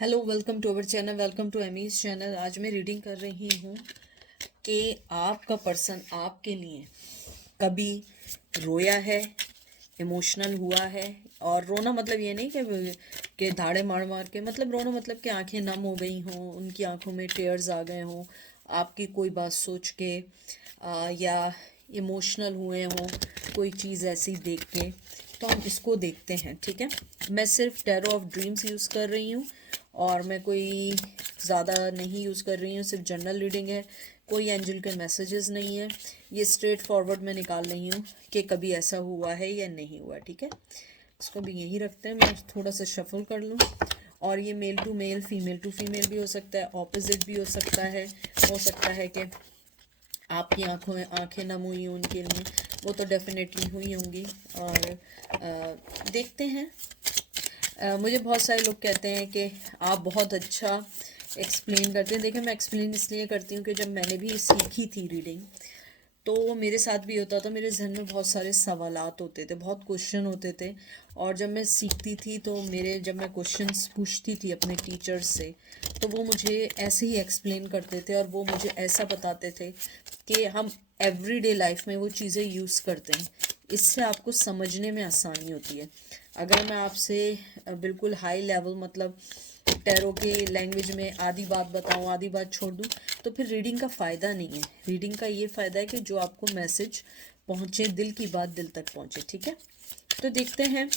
Hello, welcome to our channel, welcome to Amy's channel. आज मैं reading कर रही हूँ कि आपका पर्सन आपके लिए कभी रोया है, इमोशनल हुआ है। और रोना मतलब ये नहीं कि धाड़े मार मार के, मतलब रोना मतलब कि आंखें नम हो गई हों, उनकी आंखों में टेयर्स आ गए हों आपकी कोई बात सोच के, या इमोशनल हुए हों कोई चीज़ ऐसी देख के। तो हम इसको देखते हैं, ठीक है। मैं सिर्फ टैरो ऑफ ड्रीम्स यूज़ कर रही हूँ और मैं कोई ज़्यादा नहीं यूज़ कर रही हूँ, सिर्फ जनरल रीडिंग है। कोई एंजल के मैसेजेस नहीं है, ये स्ट्रेट फॉरवर्ड मैं निकाल रही हूँ कि कभी ऐसा हुआ है या नहीं हुआ, ठीक है। इसको भी यही रखते हैं, मैं थोड़ा सा शफल कर लूँ। और ये male to male, female to female भी हो सकता है, ऑपोजिट भी हो सकता है कि आपकी आंखों में आंखें नम हुई हों उनके लिए, वो तो डेफिनेटली हुई होंगी। और देखते हैं। मुझे बहुत सारे लोग कहते हैं कि आप बहुत अच्छा एक्सप्लेन करते हैं। देखिए, मैं एक्सप्लेन इसलिए करती हूँ कि जब मैंने भी सीखी थी रीडिंग, तो मेरे साथ भी होता था। मेरे जहन में बहुत सारे सवालात होते थे, बहुत क्वेश्चन होते थे। और जब मैं सीखती थी तो जब मैं क्वेश्चंस पूछती थी अपने टीचर्स से, तो वो मुझे ऐसे ही एक्सप्लेन करते थे और वो मुझे ऐसा बताते थे कि हम एवरीडे लाइफ में वो चीज़ें यूज़ करते हैं, इससे आपको समझने में आसानी होती है। अगर मैं आपसे बिल्कुल हाई लेवल, मतलब टैरो के लैंग्वेज में आधी बात बताऊं, आधी बात छोड़ दूं, तो फिर रीडिंग का फ़ायदा नहीं है। रीडिंग का ये फ़ायदा है कि जो आपको मैसेज पहुंचे, दिल की बात दिल तक पहुंचे, ठीक है। तो देखते हैं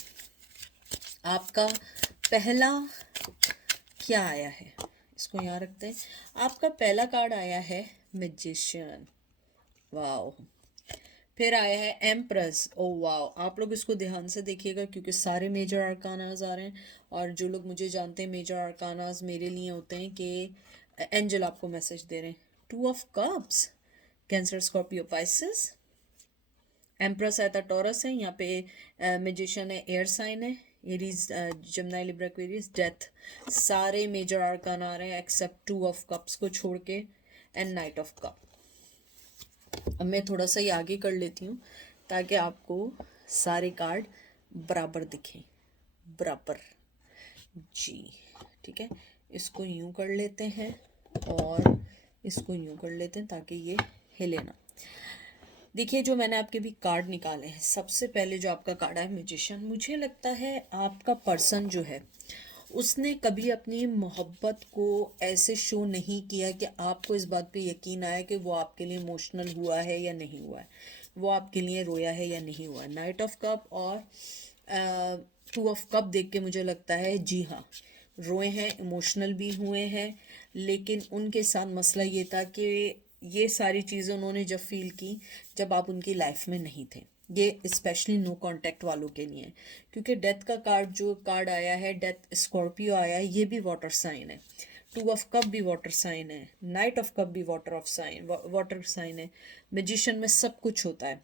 आपका पहला क्या आया है। इसको यहाँ रखते हैं। आपका पहला कार्ड आया है मैजिशियन। वाओ। फिर आया है एम्प्रेस। Oh wow. आप लोग इसको ध्यान से देखिएगा क्योंकि सारे मेजर आर्कानाज आ रहे हैं। और जो लोग मुझे जानते हैं, मेजर आर्कानाज मेरे लिए होते हैं कि एंजल आपको मैसेज दे रहे हैं। Two of cups, cancer, Scorpio, Pisces. Empress आया था टॉरस है, यहाँ पे मैजिशियन है, एयर साइन है, एरीज, जमनाई, लिब्रा, एक्वेरियस, डेथ। सारे मेजर आर्कान आ रहे हैं एक्सेप्ट टू ऑफ कप्स को छोड़ के, एंड नाइट ऑफ कप। अब मैं थोड़ा सा ही आगे कर लेती हूँ ताकि आपको सारे कार्ड बराबर दिखें, बराबर। जी, ठीक है। इसको यूं कर लेते हैं और इसको यूं कर लेते हैं ताकि ये हिले ना। देखिए, जो मैंने आपके भी कार्ड निकाले हैं, सबसे पहले जो आपका कार्ड है मैजिशियन, मुझे लगता है आपका पर्सन जो है उसने कभी अपनी मोहब्बत को ऐसे शो नहीं किया कि आपको इस बात पे यकीन आया कि वो आपके लिए इमोशनल हुआ है या नहीं हुआ है, वो आपके लिए रोया है या नहीं हुआ है। नाइट ऑफ कप और टू ऑफ कप देख के मुझे लगता है जी हाँ, रोए हैं, इमोशनल भी हुए हैं। लेकिन उनके साथ मसला ये था कि ये सारी चीज़ें उन्होंने जब फील की जब आप उनकी लाइफ में नहीं थे। ये स्पेशली नो कांटेक्ट वालों के लिए, क्योंकि डेथ का कार्ड, जो कार्ड आया है डेथ, स्कॉर्पियो आया है, ये भी वाटर साइन है। टू ऑफ कप भी वाटर साइन है, नाइट ऑफ कप भी वाटर साइन है। मैजिशियन में सब कुछ होता है,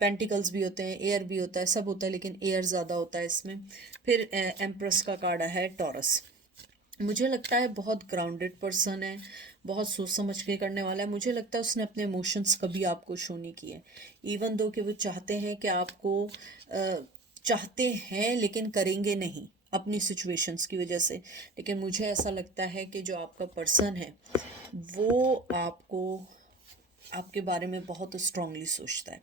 पेंटिकल्स भी होते हैं, एयर भी होता है, सब होता है, लेकिन एयर ज़्यादा होता है इसमें। फिर एम्प्रेस का कार्ड है टॉरस। मुझे लगता है बहुत ग्राउंडेड पर्सन है, बहुत सोच समझ के करने वाला है। मुझे लगता है उसने अपने इमोशंस कभी आपको शो नहीं किए, इवन दो कि वो चाहते हैं कि आपको, चाहते हैं लेकिन करेंगे नहीं अपनी सिचुएशंस की वजह से। लेकिन मुझे ऐसा लगता है कि जो आपका पर्सन है वो आपको, आपके बारे में बहुत स्ट्रांगली सोचता है।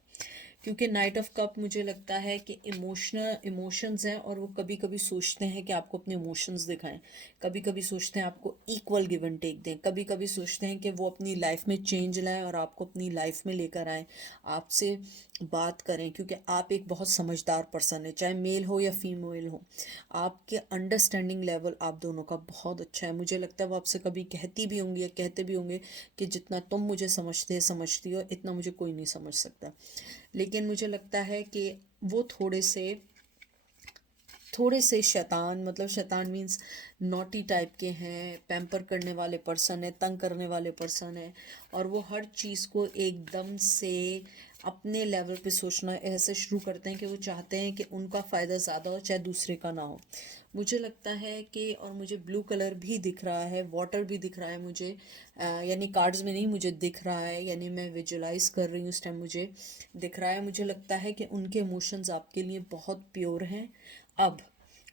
क्योंकि नाइट ऑफ कप मुझे लगता है कि इमोशंस हैं और वो कभी कभी सोचते हैं कि आपको अपने इमोशंस दिखाएं, कभी कभी सोचते हैं आपको इक्वल गिव एंड टेक दें, कभी कभी सोचते हैं कि वो अपनी लाइफ में चेंज लाएं और आपको अपनी लाइफ में लेकर आएँ, आपसे बात करें। क्योंकि आप एक बहुत समझदार पर्सन है, चाहे मेल हो या फीमेल हो। आपके अंडरस्टैंडिंग लेवल आप दोनों का बहुत अच्छा है। मुझे लगता है वो आपसे कभी कहती भी होंगी या कहते भी होंगे कि जितना तुम मुझे समझती हो इतना मुझे कोई नहीं समझ सकता। लेकिन मुझे लगता है कि वो थोड़े से शैतान, मतलब शैतान मीन्स नॉटी टाइप के हैं, पैम्पर करने वाले पर्सन है, तंग करने वाले पर्सन है। और वो हर चीज़ को एकदम से अपने लेवल पे सोचना ऐसे शुरू करते हैं कि वो चाहते हैं कि उनका फ़ायदा ज़्यादा हो चाहे दूसरे का ना हो। मुझे लगता है कि, और मुझे ब्लू कलर भी दिख रहा है, वाटर भी दिख रहा है मुझे, यानी कार्ड्स में नहीं, मुझे दिख रहा है, यानी मैं विजुलाइज कर रही हूँ इस टाइम, मुझे दिख रहा है। मुझे लगता है कि उनके इमोशंस आपके लिए बहुत प्योर हैं। अब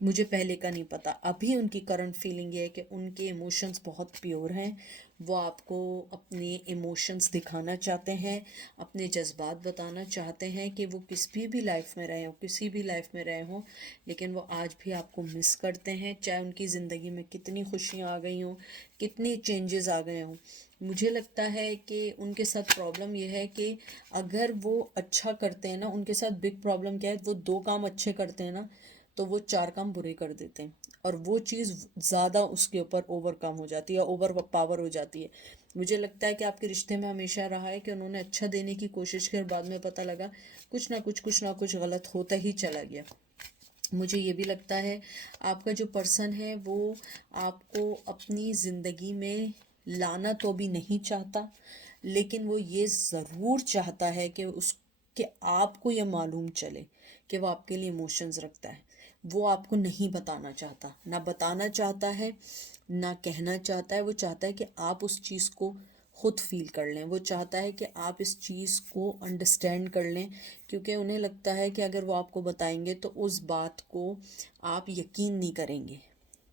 मुझे पहले का नहीं पता। अभी उनकी करंट फीलिंग ये है कि उनके इमोशंस बहुत प्योर हैं, वो आपको अपने इमोशंस दिखाना चाहते हैं, अपने जज्बात बताना चाहते हैं कि वो भी लाइफ में रहे हों, किसी भी लाइफ में रहे हों, लेकिन वो आज भी आपको मिस करते हैं, चाहे उनकी ज़िंदगी में कितनी खुशियाँ आ गई हों, कितनी चेंजेस आ गए हों। मुझे लगता है कि उनके साथ प्रॉब्लम यह है कि अगर वो अच्छा करते हैं ना, उनके साथ बिग प्रॉब्लम क्या है, वो 2 काम अच्छे करते हैं ना, तो वो 4 काम बुरे कर देते हैं, और वो चीज़ ज़्यादा उसके ऊपर ओवरकम हो जाती है, ओवर पावर हो जाती है। मुझे लगता है कि आपके रिश्ते में हमेशा रहा है कि उन्होंने अच्छा देने की कोशिश की और बाद में पता लगा कुछ ना कुछ गलत होता ही चला गया। मुझे ये भी लगता है आपका जो पर्सन है वो आपको अपनी ज़िंदगी में लाना तो भी नहीं चाहता, लेकिन वो ये ज़रूर चाहता है कि कि आपको ये मालूम चले कि वो आपके लिए इमोशंस रखता है। वो आपको नहीं बताना चाहता, ना बताना चाहता है, ना कहना चाहता है। वो चाहता है कि आप उस चीज़ को खुद फील कर लें, वो चाहता है कि आप इस चीज़ को अंडरस्टैंड कर लें, क्योंकि उन्हें लगता है कि अगर वो आपको बताएंगे तो उस बात को आप यकीन नहीं करेंगे।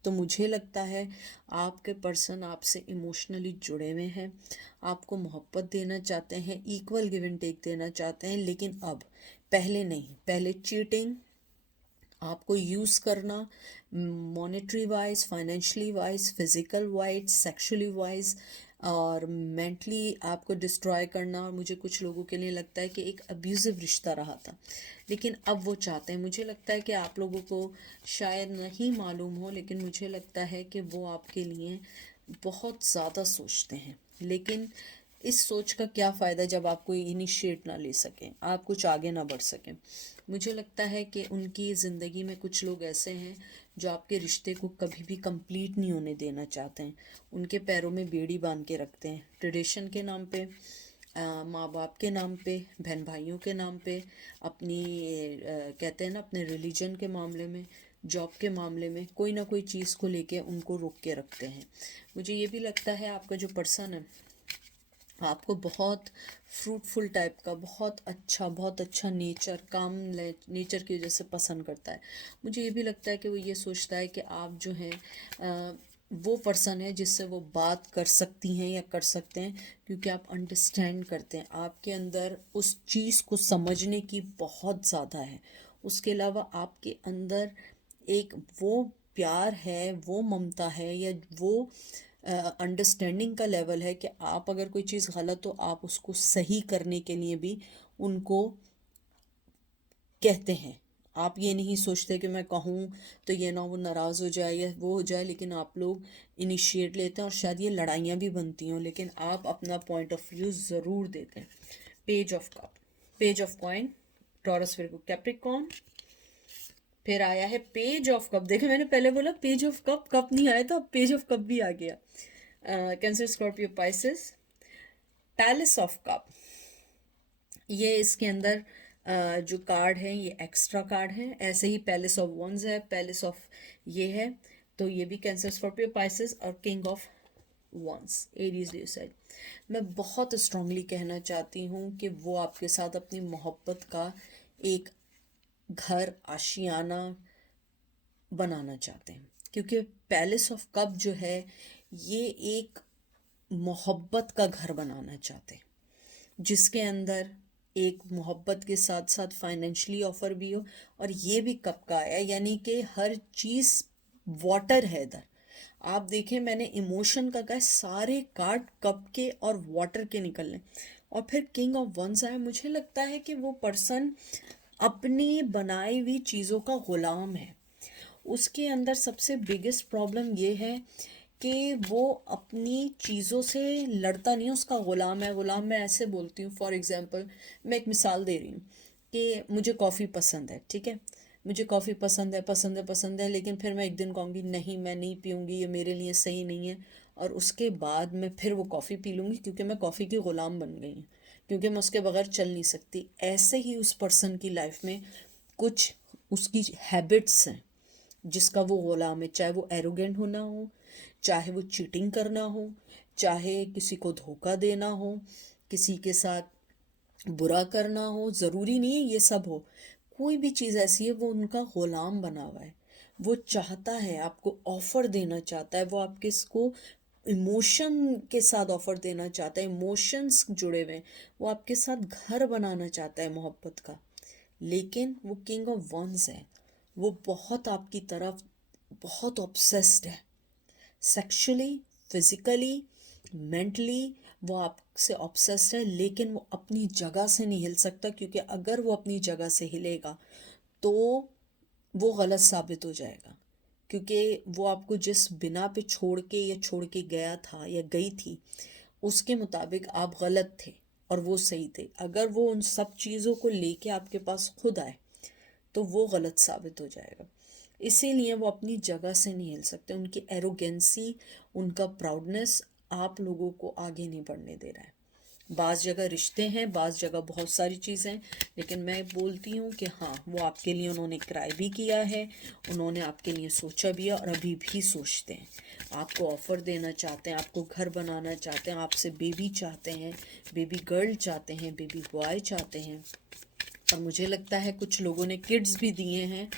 तो मुझे लगता है आपके पर्सन आपसे इमोशनली जुड़े हुए हैं, आपको मोहब्बत देना चाहते हैं, इक्वल गिव एंड टेक देना चाहते हैं, लेकिन अब पहले नहीं। पहले चीटिंग, आपको यूज़ करना, monetary wise, financially wise, physical wise, sexually wise, और मेंटली आपको डिस्ट्रॉय करना। और मुझे कुछ लोगों के लिए लगता है कि एक अब्यूज़िव रिश्ता रहा था, लेकिन अब वो चाहते हैं। मुझे लगता है कि आप लोगों को शायद नहीं मालूम हो, लेकिन मुझे लगता है कि वो आपके लिए बहुत ज़्यादा सोचते हैं, लेकिन इस सोच का क्या फ़ायदा जब आप कोई इनिशिएट ना ले सकें, आप कुछ आगे ना बढ़ सकें। मुझे लगता है कि उनकी ज़िंदगी में कुछ लोग ऐसे हैं जो आपके रिश्ते को कभी भी कंप्लीट नहीं होने देना चाहते हैं, उनके पैरों में बेड़ी बांध के रखते हैं, ट्रेडिशन के नाम पे, माँ बाप के नाम पे, बहन भाइयों के नाम पे, अपनी कहते हैं ना, अपने रिलीजन के मामले में, जॉब के मामले में, कोई ना कोई चीज़ को लेके उनको रोक के रखते हैं। मुझे ये भी लगता है आपका जो पर्सन है आपको बहुत फ्रूटफुल टाइप का, बहुत अच्छा नेचर, काम नेचर की वजह से पसंद करता है। मुझे ये भी लगता है कि वो ये सोचता है कि आप जो हैं वो पर्सन है जिससे वो बात कर सकती हैं या कर सकते हैं, क्योंकि आप अंडरस्टैंड करते हैं, आपके अंदर उस चीज़ को समझने की बहुत ज़्यादा है। उसके अलावा आपके अंदर एक वो प्यार है, वो ममता है, या वो अंडरस्टैंडिंग का लेवल है कि आप अगर कोई चीज़ गलत हो आप उसको सही करने के लिए भी उनको कहते हैं। आप ये नहीं सोचते कि मैं कहूँ तो ये ना वो नाराज़ हो जाए या वो हो जाए, लेकिन आप लोग इनिशिएट लेते हैं, और शायद ये लड़ाइयाँ भी बनती हों, लेकिन आप अपना पॉइंट ऑफ व्यू ज़रूर देते हैं। Page of cup, page of coin, taurus, Virgo, Capricorn. फिर आया है पेज ऑफ कप। देखो मैंने पहले बोला पेज ऑफ कप, कप नहीं आया था, अब पेज ऑफ कप भी आ गया। Cancer, Scorpio, Pisces. Palace of cup, ये इसके अंदर जो कार्ड है ये एक्स्ट्रा कार्ड है। ऐसे ही पैलेस ऑफ वंस है, पैलेस ऑफ ये है, तो ये भी कैंसर, स्कॉर्पियो, पाइसेस। और king of wands, Aries, Leo side. मैं बहुत स्ट्रांगली कहना चाहती हूँ कि वो आपके साथ अपनी मोहब्बत का एक घर, आशियाना बनाना चाहते हैं, क्योंकि पैलेस ऑफ कप जो है ये एक मोहब्बत का घर बनाना चाहते हैं, जिसके अंदर एक मोहब्बत के साथ साथ फाइनेंशियली ऑफर भी हो। और ये भी कप का आया, यानी कि हर चीज़ वाटर है इधर। आप देखें मैंने इमोशन का कहा, सारे कार्ड कप के और वाटर के निकलने। और फिर किंग ऑफ वंस आया। मुझे लगता है कि वो पर्सन अपनी बनाई हुई चीज़ों का गुलाम है। उसके अंदर सबसे बिगेस्ट प्रॉब्लम ये है कि वो अपनी चीज़ों से लड़ता नहीं है, उसका ग़ुलाम है। ग़ुलाम मैं ऐसे बोलती हूँ, फॉर एग्ज़ाम्पल मैं एक मिसाल दे रही हूँ कि मुझे कॉफ़ी पसंद है, ठीक है, मुझे कॉफ़ी पसंद है, लेकिन फिर मैं एक दिन कहूँगी नहीं मैं नहीं पीऊँगी, ये मेरे लिए सही नहीं है, और उसके बाद मैं फिर वो कॉफ़ी पी लूँगी, क्योंकि मैं कॉफ़ी की ग़ुलाम बन गई हूँ, क्योंकि मैं उसके बगैर चल नहीं सकती। ऐसे ही उस पर्सन की लाइफ में कुछ उसकी हैबिट्स हैं जिसका वो ग़ुलाम है, चाहे वो एरोगेंट होना हो, चाहे वो चीटिंग करना हो, चाहे किसी को धोखा देना हो, किसी के साथ बुरा करना हो, ज़रूरी नहीं है ये सब हो, कोई भी चीज़ ऐसी है वो उनका ग़ुलाम बना हुआ है। वो चाहता है, आपको ऑफर देना चाहता है, वो आपके इसको इमोशन के साथ ऑफर देना चाहता है, इमोशंस जुड़े हुए हैं, वो आपके साथ घर बनाना चाहता है मोहब्बत का। लेकिन वो किंग ऑफ वंस है, वो बहुत आपकी तरफ बहुत ऑब्सेस्ड है, सेक्सुअली, फिजिकली, मेंटली वो आपसे ऑब्सेस्ड है। लेकिन वो अपनी जगह से नहीं हिल सकता, क्योंकि अगर वो अपनी जगह से हिलेगा तो वो गलत साबित हो जाएगा। क्योंकि वो आपको जिस बिना पे छोड़ के या छोड़ के गया था या गई थी, उसके मुताबिक आप गलत थे और वो सही थे। अगर वो उन सब चीज़ों को लेके आपके पास खुद आए तो वो गलत साबित हो जाएगा। इसीलिए वो अपनी जगह से नहीं हिल सकते। उनकी एरोगेंसी, उनका प्राउडनेस आप लोगों को आगे नहीं बढ़ने दे रहा है। बाज़ जगह रिश्ते हैं, बाज़ जगह बहुत सारी चीज़ें हैं, लेकिन मैं बोलती हूँ कि हाँ, वो आपके लिए उन्होंने क्राई भी किया है, उन्होंने आपके लिए सोचा भी है और अभी भी सोचते हैं। आपको ऑफ़र देना चाहते हैं, आपको घर बनाना चाहते हैं, आपसे बेबी चाहते हैं, बेबी गर्ल चाहते हैं, बेबी बॉय चाहते हैं। और मुझे लगता है कुछ लोगों ने किड्स भी दिए हैं।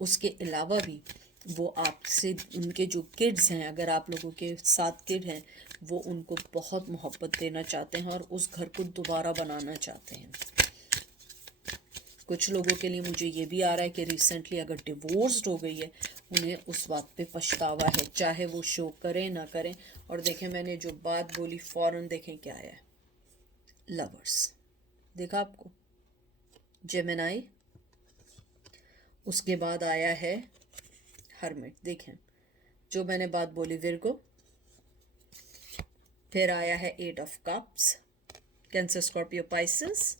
उसके अलावा भी वो आपसे, उनके जो किड्स हैं, अगर आप लोगों के साथ किड हैं, वो उनको बहुत मोहब्बत देना चाहते हैं और उस घर को दोबारा बनाना चाहते हैं। कुछ लोगों के लिए मुझे ये भी आ रहा है कि रिसेंटली अगर डिवोर्स्ड हो गई है, उन्हें उस बात पे पछतावा है, चाहे वो शो करें ना करें। और देखें, मैंने जो बात बोली फौरन देखें क्या आया है, लवर्स। देखा आपको, जेमिनाई, उसके बाद आया है हर्मिट। देखें जो मैंने बात बोली, विर्गो, फिर आया है eight of cups, cancer, Scorpio, Pisces,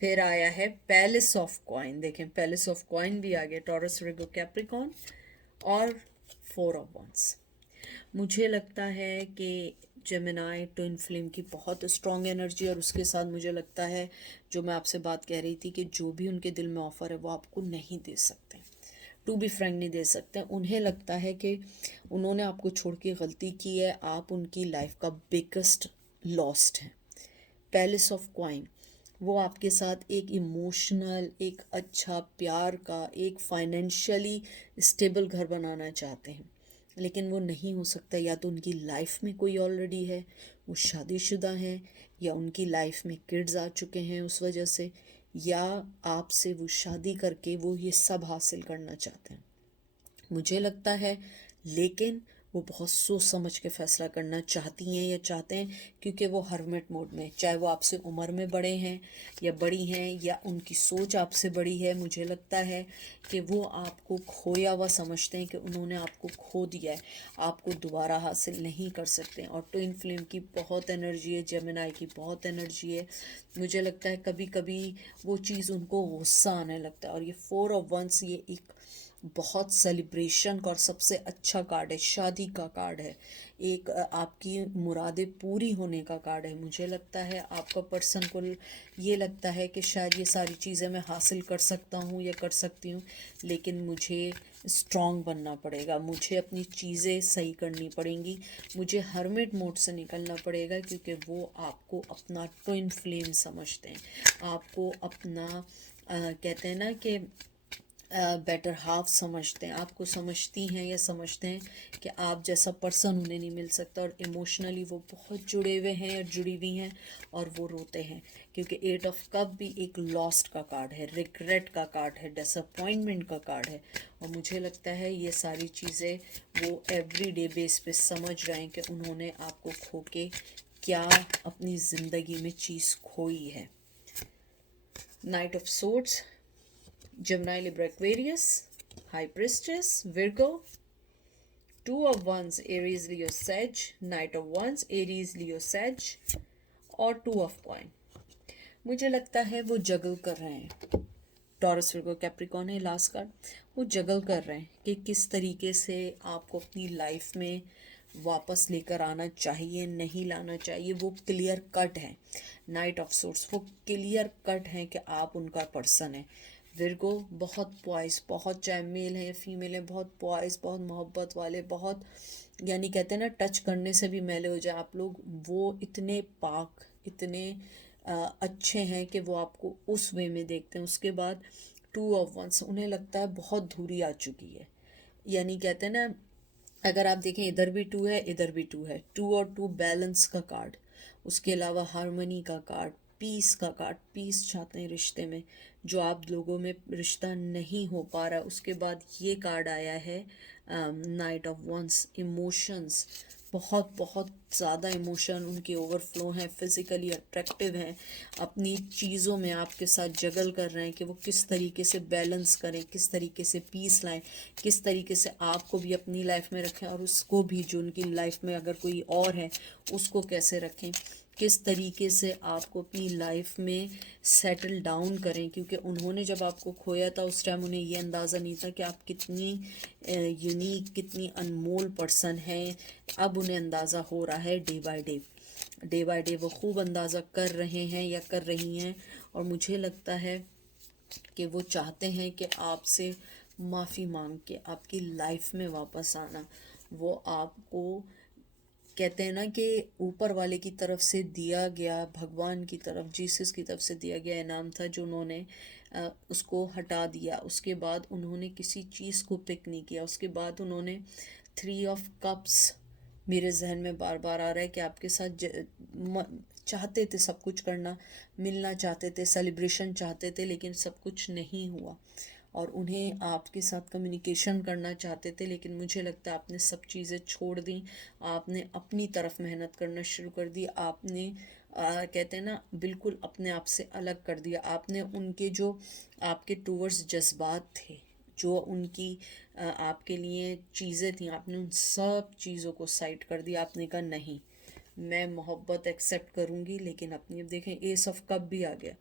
फिर आया है पैलेस ऑफ कॉइन। देखें पैलेस ऑफ कॉइन भी आ गया, टॉरस, विर्गो, कैप्रिकॉन, और फोर ऑफ वंस। मुझे लगता है कि जेमिनाई ट्विन फ्लेम की बहुत स्ट्रॉन्ग एनर्जी, और उसके साथ मुझे लगता है जो मैं आपसे बात कह रही थी कि जो भी उनके दिल में ऑफर है वो आपको नहीं दे सकते, टू बी फ्रैंक नहीं दे सकते। उन्हें लगता है कि उन्होंने आपको छोड़ के गलती की है, आप उनकी लाइफ का बिगेस्ट लॉस्ट है। पैलेस ऑफ क्वाइन, वो आपके साथ एक इमोशनल, एक अच्छा प्यार का, एक फाइनेंशियली स्टेबल घर बनाना चाहते हैं, लेकिन वो नहीं हो सकता। या तो उनकी लाइफ में कोई ऑलरेडी है, वो शादीशुदा हैं, या उनकी लाइफ में किड्स आ चुके हैं उस वजह से, या आपसे वो शादी करके वो ये सब हासिल करना चाहते हैं, मुझे लगता है। लेकिन वो बहुत सोच समझ के फैसला करना चाहती हैं या चाहते हैं, क्योंकि वो हर्मिट मोड में, चाहे वो आपसे उम्र में बड़े हैं या बड़ी हैं, या उनकी सोच आपसे बड़ी है, मुझे लगता है कि वो आपको खोया हुआ समझते हैं, कि उन्होंने आपको खो दिया है, आपको दोबारा हासिल नहीं कर सकते। और ट्विन फ्लेम की बहुत एनर्जी है, जेमिनाई की बहुत एनर्जी है। मुझे लगता है कभी कभी वो चीज़ उनको गुस्सा आने लगता है। और ये फोर ऑफ वंस, ये एक बहुत सेलिब्रेशन का और सबसे अच्छा कार्ड है, शादी का कार्ड है, एक आपकी मुरादें पूरी होने का कार्ड है। मुझे लगता है आपका पर्सन को ये लगता है कि शायद ये सारी चीज़ें मैं हासिल कर सकता हूँ या कर सकती हूँ, लेकिन मुझे स्ट्रॉन्ग बनना पड़ेगा, मुझे अपनी चीज़ें सही करनी पड़ेंगी, मुझे हर्मिट मोड से निकलना पड़ेगा, क्योंकि वो आपको अपना ट्विन फ्लेम समझते हैं, आपको अपना कहते हैं ना कि बेटर हाफ समझते हैं, आपको समझती हैं या समझते हैं कि आप जैसा पर्सन उन्हें नहीं मिल सकता। और इमोशनली वो बहुत जुड़े हुए हैं और जुड़ी हुई हैं, और वो रोते हैं, क्योंकि एट ऑफ कप भी एक लॉस्ट का कार्ड है, रिग्रेट का कार्ड है, डिसअपॉइंटमेंट का कार्ड है। और मुझे लगता है ये सारी चीज़ें वो एवरीडे बेस पे समझ रहे हैं कि उन्होंने आपको खो के क्या अपनी ज़िंदगी में चीज़ खोई है। Night of swords, Gemini, Libra, Aquarius, High Priestess, Virgo, Two of Wands, Aries, Leo, Sag, Knight of Wands, Aries, Leo, Sag, और Two of Coin। मुझे लगता है वो जगल कर रहे हैं, टॉरस, विर्गो, कैप्रिकॉन है लास्ट कार्ड। वो जगल कर रहे हैं कि किस तरीके से आपको अपनी लाइफ में वापस लेकर आना चाहिए, नहीं लाना चाहिए। वो क्लियर कट है, नाइट ऑफ सोर्स, वो क्लियर कट है कि आप उनका पर्सन है। विर्गो बहुत पॉइस, बहुत चाहे मेल है या फीमेल है, बहुत पॉइस, बहुत मोहब्बत वाले, बहुत यानी कहते हैं ना टच करने से भी मैले हो जाए आप लोग, वो इतने पाक, इतने अच्छे हैं कि वो आपको उस वे में देखते हैं। उसके बाद टू ऑफ वंस, उन्हें लगता है बहुत दूरी आ चुकी है, यानी कहते हैं ना, अगर आप देखें इधर भी टू है, इधर भी टू है, टू और टू बैलेंस का कार्ड। उसके अलावा हार्मनी का कार्ड, पीस का कार्ड, पीस चाहते हैं रिश्ते में, जो आप लोगों में रिश्ता नहीं हो पा रहा। उसके बाद ये कार्ड आया है नाइट ऑफ वंस, इमोशंस, बहुत बहुत ज़्यादा इमोशन उनके ओवरफ्लो हैं, फिज़िकली अट्रैक्टिव हैं, अपनी चीज़ों में आपके साथ जगल कर रहे हैं कि वो किस तरीके से बैलेंस करें, किस तरीके से पीस लाएं, किस तरीके से आपको भी अपनी लाइफ में रखें और उसको भी, जो उनकी लाइफ में अगर कोई और है उसको कैसे रखें, किस तरीके से आपको अपनी लाइफ में सेटल डाउन करें। क्योंकि उन्होंने जब आपको खोया था उस टाइम उन्हें ये अंदाज़ा नहीं था कि आप कितनी यूनिक, कितनी अनमोल पर्सन हैं। अब उन्हें अंदाज़ा हो रहा है day by day, day by day वो खूब अंदाज़ा कर रहे हैं या कर रही हैं। और मुझे लगता है कि वो चाहते हैं कि आपसे माफ़ी मांग के आपकी लाइफ में वापस आना। वो आपको, कहते हैं ना कि ऊपर वाले की तरफ से दिया गया, भगवान की तरफ, जीसस की तरफ से दिया गया इनाम था जो उन्होंने उसको हटा दिया। उसके बाद उन्होंने किसी चीज़ को पिक नहीं किया। उसके बाद उन्होंने 3 ऑफ कप्स, मेरे जहन में बार बार आ रहा है कि आपके साथ चाहते थे सब कुछ करना, मिलना चाहते थे, सेलिब्रेशन चाहते थे, लेकिन सब कुछ नहीं हुआ। और उन्हें आपके साथ कम्युनिकेशन करना चाहते थे, लेकिन मुझे लगता है आपने सब चीज़ें छोड़ दी। आपने अपनी तरफ मेहनत करना शुरू कर दी। आपने कहते हैं ना, बिल्कुल अपने आप से अलग कर दिया। आपने उनके जो आपके टूवर्ड्स जज्बात थे, जो उनकी आपके लिए चीज़ें थी, आपने उन सब चीज़ों को साइड कर दिया। आपने कहा नहीं, मैं मोहब्बत एक्सेप्ट करूँगी, लेकिन अपनी, अब देखें एस ऑफ कप भी आ गया।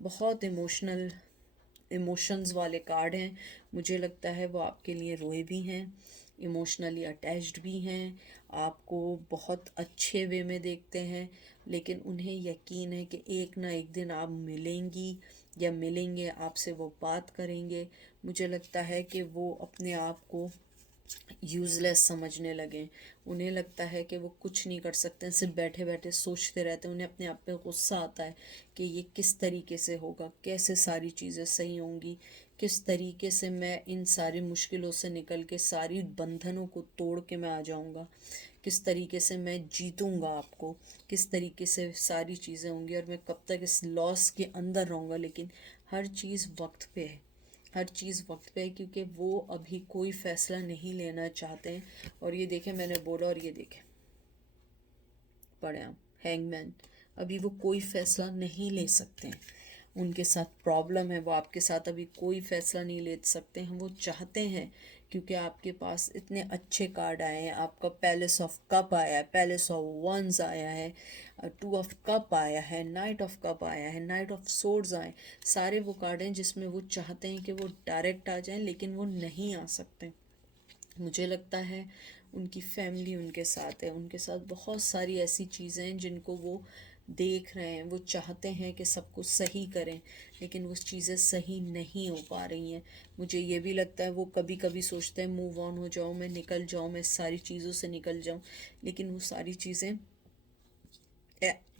बहुत इमोशनल, इमोशंस वाले कार्ड हैं। मुझे लगता है वो आपके लिए रोए भी हैं, इमोशनली अटैच्ड भी हैं, आपको बहुत अच्छे वे में देखते हैं, लेकिन उन्हें यकीन है कि एक ना एक दिन आप मिलेंगी या मिलेंगे, आपसे वो बात करेंगे। मुझे लगता है कि वो अपने आप को यूज़लेस समझने लगे। उन्हें लगता है कि वो कुछ नहीं कर सकते, सिर्फ बैठे बैठे सोचते रहते हैं। उन्हें अपने आप पे गुस्सा आता है कि ये किस तरीके से होगा, कैसे सारी चीज़ें सही होंगी, किस तरीके से मैं इन सारी मुश्किलों से निकल के, सारी बंधनों को तोड़ के मैं आ जाऊंगा, किस तरीके से मैं जीतूंगा आपको, किस तरीके से सारी चीज़ें होंगी, और मैं कब तक इस लॉस के अंदर रहूँगा। लेकिन हर चीज़ वक्त पे है, हर चीज़ वक्त पे है, क्योंकि वो अभी कोई फ़ैसला नहीं लेना चाहते हैं। और ये देखें, मैंने बोला और ये देखें पढ़े आप, हैंगमैन। अभी वो कोई फ़ैसला नहीं ले सकते हैं, उनके साथ प्रॉब्लम है। वो आपके साथ अभी कोई फ़ैसला नहीं ले सकते हैं। वो चाहते हैं, क्योंकि आपके पास इतने अच्छे कार्ड आए हैं। आपका पैलेस ऑफ कप आया है, पैलेस ऑफ वंस आया है, 2 ऑफ कप आया है, नाइट ऑफ कप आया है, नाइट ऑफ सोर्ड्स आए। सारे वो कार्ड हैं जिसमें वो चाहते हैं कि वो डायरेक्ट आ जाएं, लेकिन वो नहीं आ सकते। मुझे लगता है उनकी फैमिली उनके साथ है, उनके साथ बहुत सारी ऐसी चीज़ें हैं जिनको वो देख रहे हैं। वो चाहते हैं कि सब कुछ सही करें, लेकिन वो चीज़ें सही नहीं हो पा रही हैं। मुझे ये भी लगता है वो कभी कभी सोचते हैं मूव ऑन हो जाऊँ, मैं निकल जाऊँ, मैं सारी चीज़ों से निकल जाऊँ, लेकिन वो सारी चीज़ें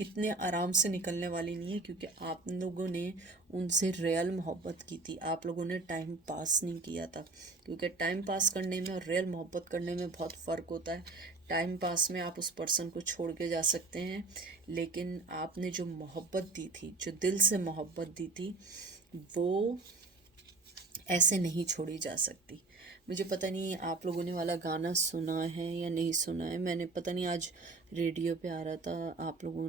इतने आराम से निकलने वाली नहीं है। क्योंकि आप लोगों ने उनसे रियल मोहब्बत की थी, आप लोगों ने टाइम पास नहीं किया था। क्योंकि टाइम पास करने में और रियल मोहब्बत करने में बहुत फ़र्क होता है। टाइम पास में आप उस पर्सन को छोड़ के जा सकते हैं, लेकिन आपने जो मोहब्बत दी थी, जो दिल से मोहब्बत दी थी, वो ऐसे नहीं छोड़ी जा सकती। मुझे पता नहीं आप लोगों ने वाला गाना सुना है या नहीं सुना है। मैंने पता नहीं आज रेडियो पे आ रहा था आप लोगों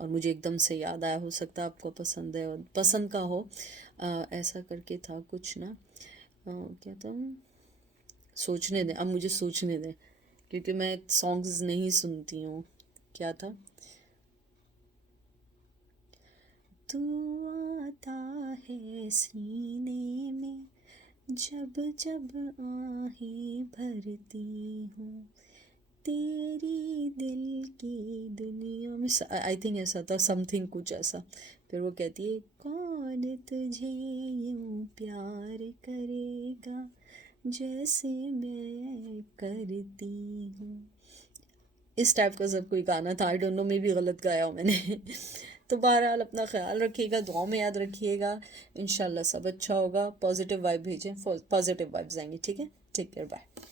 और मुझे एकदम से याद आया, हो सकता है आपको पसंद है और पसंद का हो। ऐसा करके था कुछ ना, क्या था, सोचने दें, अब मुझे सोचने दें, क्योंकि मैं सॉन्ग्स नहीं सुनती हूँ। क्या था, तू आता है सीने में जब जब आहें भरती हूँ, तेरी दिल की दुनिया में, आई थिंक ऐसा था, समथिंग कुछ ऐसा। फिर वो कहती है, कौन तुझे यूं प्यार करेगा जैसे मैं करती हूँ। इस टाइप का सब कोई गाना था, आई डोंट नो, मे भी गलत गाया हो मैंने। तो बहरहाल अपना ख्याल रखिएगा, दुआ में याद रखिएगा। इंशाल्लाह सब अच्छा होगा। पॉजिटिव वाइब भेजें, पॉजिटिव वाइब्स आएंगी, ठीक है। Take care, bye.